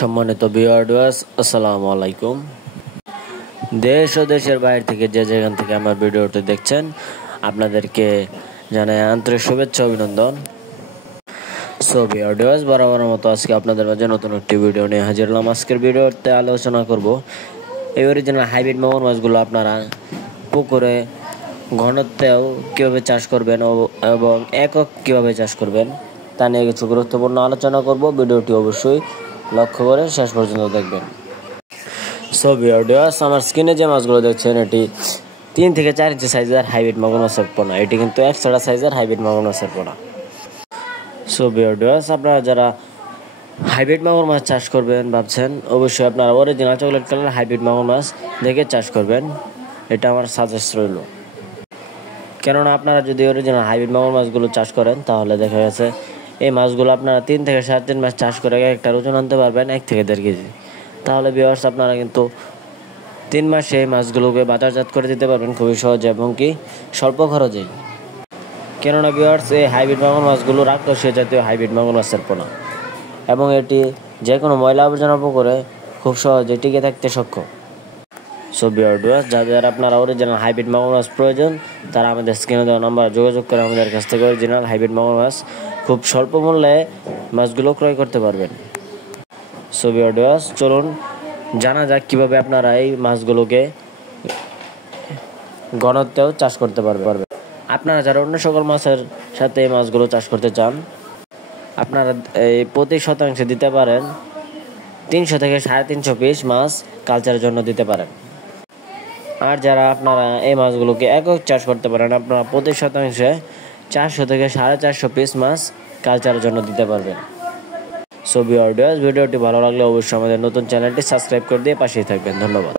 সম্মানিত ভিউয়ার্স, আসসালামু আলাইকুম। দেশ ও দেশের বাইরে থেকে যে যেখান থেকে আমার ভিডিওটি দেখছেন, আপনাদেরকে জানাই আন্তরিক শুভেচ্ছা অভিনন্দন। সো ভিউয়ার্স, বরাবর মতো আজকে আপনাদের মাঝে নতুন একটি ভিডিও নিয়ে হাজির হলাম। আজকের ভিডিওতে আলোচনা করব এই অরিজিনাল হাইব্রিড মাগুর মাছগুলো আপনারা পুকুরে ঘনত্বেও কীভাবে চাষ করবেন এবং একক কীভাবে চাষ করবেন তা নিয়ে কিছু গুরুত্বপূর্ণ আলোচনা করব। ভিডিওটি অবশ্যই লক্ষ্য করে শেষ পর্যন্ত দেখবেন। সো ভিউয়ার্স, আমার স্ক্রিনে যে মাছগুলো দেখছেন, এটি 3 থেকে 4 ইঞ্চি সাইজের হাইব্রিড মাগুর মাছের পোনা। এটি কিন্তু একশোটা সাইজের হাইব্রিড মাগুর মাছের পোনা। সো ভিউয়ার্স, আপনারা যারা হাইব্রিড মাগুর মাছ চাষ করবেন ভাবছেন, অবশ্যই আপনারা অরিজিনাল চকলেট কালার হাইব্রিড মাগুর মাছ দেখে চাষ করবেন। এটা আমার সাজেস্ট রইল। কেননা আপনারা যদি অরিজিনাল হাইব্রিড মাগুর মাছগুলো চাষ করেন, তাহলে দেখা গেছে এই মাছগুলো আপনারা 3 থেকে 3.5 মাস চাষ করে একটা ওজন আনতে পারবেন 1 থেকে 1.5 কেজি। তাহলে ভিউয়ার্স, আপনারা কিন্তু 3 মাসে এই মাছগুলোকে বাজারজাত করে দিতে পারবেন খুবই সহজে এবং কি স্বল্প খরচেই। কেননা ভিউয়ার্স, এই হাইব্রিড মাগুর মাছগুলো রাক্ষসীয় জাতীয় হাইব্রিড মাগুর মাছের পোনা এবং এটি যে কোনো ময়লা আবর্জনা পুকুরে খুব সহজে টিকে থাকতে সক্ষম। সো ভিউয়ার্স, যাদের আপনারা অরিজিনাল হাইব্রিড মাগুর মাছ প্রয়োজন, তারা আমাদের স্ক্রিনে দেওয়া নাম্বারে যোগাযোগ করে আমাদের কাছ থেকে অরিজিনাল হাইব্রিড মাগুর মাছ খুব স্বল্প মূল্যে মাছগুলো ক্রয় করতে পারবেন। সো ভিউয়ার্স, চলুন জানা যাক কীভাবে আপনারা এই মাছগুলোকে ঘনত্বেও চাষ করতে পারবেন। আপনারা যারা অন্য সকল মাছের সাথে এই মাছগুলো চাষ করতে চান, আপনারা এই প্রতি শতাংশে দিতে পারেন 300 থেকে 350 পিস মাছ কালচারের জন্য দিতে পারেন। আর যারা আপনারা এই মাছগুলোকে একক চাষ করতে পারেন, আপনারা প্রতি শতাংশে 400 থেকে 450 পিস মাছ কালচারের জন্য দিতে পারবেন। সো ভিউয়ার্স, ভিডিওটি ভালো লাগলে অবশ্যই আমাদের নতুন চ্যানেলটি সাবস্ক্রাইব করে দিয়ে পাশেই থাকবেন। ধন্যবাদ।